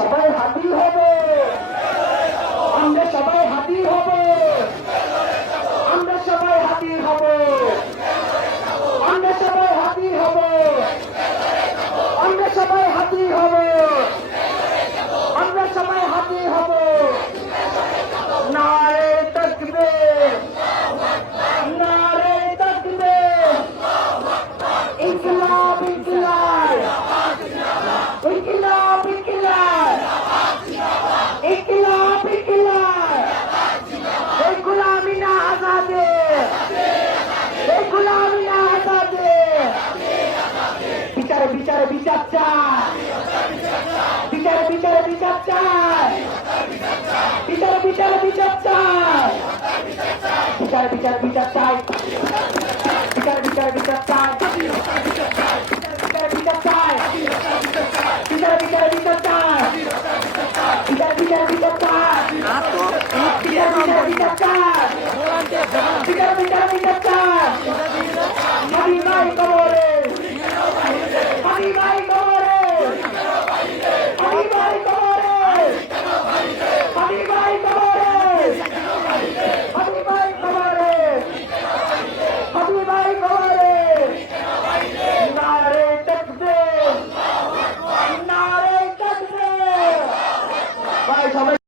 সবাই হাজির হব, আমরা সবাই হাজির হব, আমরা সবাই হাজির হব, আমরা সবাই হাজির হব, আমরা সবাই হাজির হব, আমরা সবাই হাজির হব। নারে তাকবীর, নারে তাকবীর, ইনকিলাব ইনকিলাব, ইনকিলাব ইনকিলাব, ইনকিলাব ইনকিলাব, এই গোলামি না আজাদে, এই গোলামি না আজাদে। বিচারে বিচারে বিচার চাই, বিচারে বিচারে বিচার চাই, বিচারে বিচারে বিচার চাই, বিচারে বিচারে বিচার চাই।